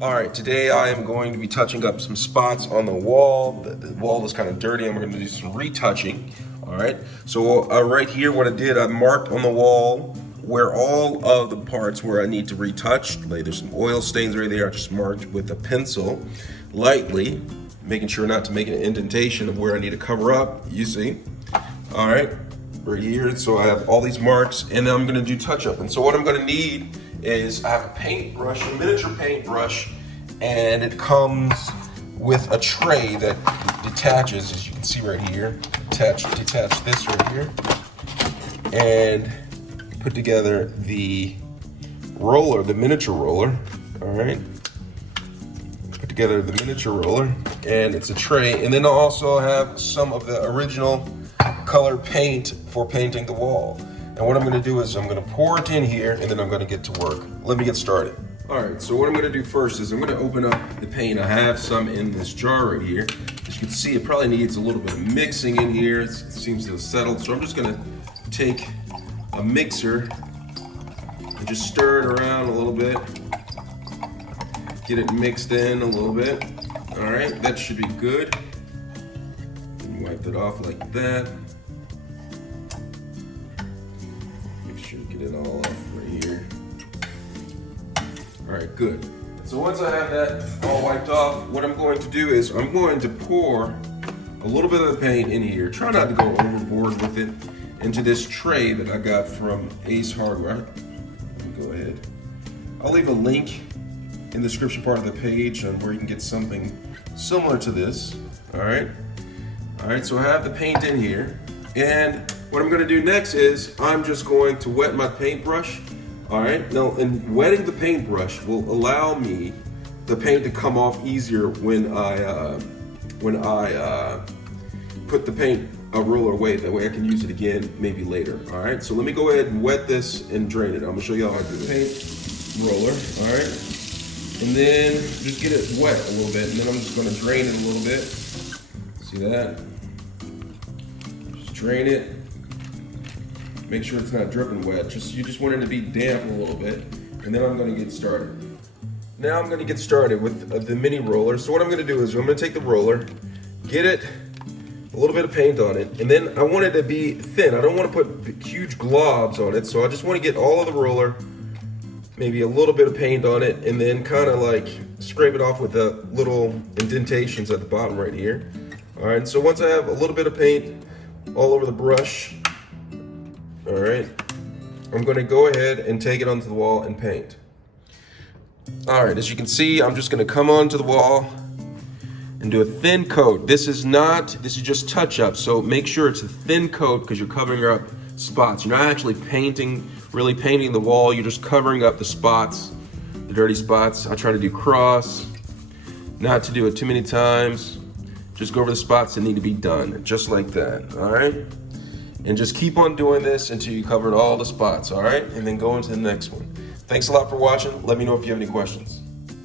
All right, today I am going to be touching up some spots on the wall. The wall is kind of dirty. I'm going to do some retouching. All right, so right here, what I did, I marked on the wall where all of the parts where I need to retouch. Like there's some oil stains right there. I just marked with a pencil lightly, making sure not to make an indentation of where I need to cover up. You see, all right, right here. So I have all these marks, and then I'm going to do touch up. And so what I'm going to need is I have a paintbrush, a miniature paintbrush, and it comes with a tray that detaches, as you can see right here. Detach this right here, and put together the roller, the miniature roller. All right, put together the miniature roller, and it's a tray. And then I'll also have some of the original color paint for painting the wall. And what I'm going to do is I'm going to pour it in here, and then I'm going to get to work. Let me get started. All right, so what I'm going to do first is I'm going to open up the paint. I have some in this jar right here. As you can see, it probably needs a little bit of mixing in here. It seems to have settled. So I'm just going to take a mixer and just stir it around a little bit. Get it mixed in a little bit. All right, that should be good. And wipe it off like that. Get it all off right here. All right, good. So once I have that all wiped off, what I'm going to do is I'm going to pour a little bit of the paint in here. Try not to go overboard with it, into this tray that I got from Ace Hardware. Let me go ahead. I'll leave a link in the description part of the page on where you can get something similar to this. All right. All right, so I have the paint in here, and what I'm going to do next is I'm just going to wet my paintbrush. All right, now, and wetting the paintbrush will allow me the paint to come off easier when I put the paint roller away. That way I can use it again maybe later. All right, so let me go ahead and wet this and drain it. I'm gonna show you how I do it. Paint roller, all right, and then just get it wet a little bit, and then I'm just gonna drain it a little bit. See that? Just drain it. Make sure it's not dripping wet. You just want it to be damp a little bit, and then I'm going to get started. Now I'm going to get started with the mini roller. So what I'm going to do is I'm going to take the roller, get it a little bit of paint on it, and then I want it to be thin. I don't want to put huge globs on it, so I just want to get all of the roller, maybe a little bit of paint on it, and then kind of like scrape it off with the little indentations at the bottom right here. All right, so once I have a little bit of paint all over the brush, all right, I'm going to go ahead and take it onto the wall and paint. All right, as you can see, I'm just going to come onto the wall and do a thin coat. This is just touch up, so make sure it's a thin coat because you're covering up spots. You're not actually really painting the wall. You're just covering up the spots, the dirty spots. I try to do cross, not to do it too many times. Just go over the spots that need to be done, just like that, all right? And just keep on doing this until you covered all the spots, all right? And then go into the next one. Thanks a lot for watching. Let me know if you have any questions.